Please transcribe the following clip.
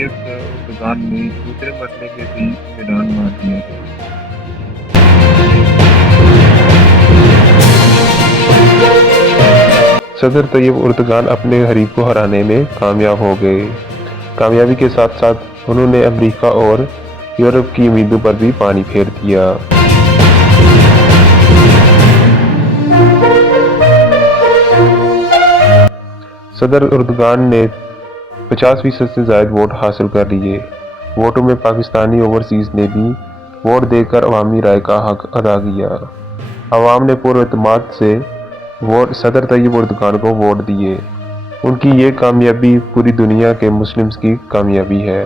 Tayyip Erdogan نے دوسرے مرحلے میں بھی میدان مار دیا ہے۔ صدر طیب اردگان اپنے حریف کو ہرانے میں کامیاب ہو گئے۔ کامیابی کے ساتھ ساتھ انہوں نے امریکہ اور یورپ کی امیدوں پر بھی پانی پھیر دیا۔ صدر اردگان نے 50% سے زائد ووٹ حاصل کر لیے۔ ووٹوں میں پاکستانی اوورسیز نے بھی ووٹ دے کر عوامی رائے کا حق ادا کیا۔ عوام نے پر اعتماد سے صدر طیب اردگان کو ووٹ دیے۔ ان کی یہ کامیابی پوری دنیا کے مسلمز کی کامیابی ہے۔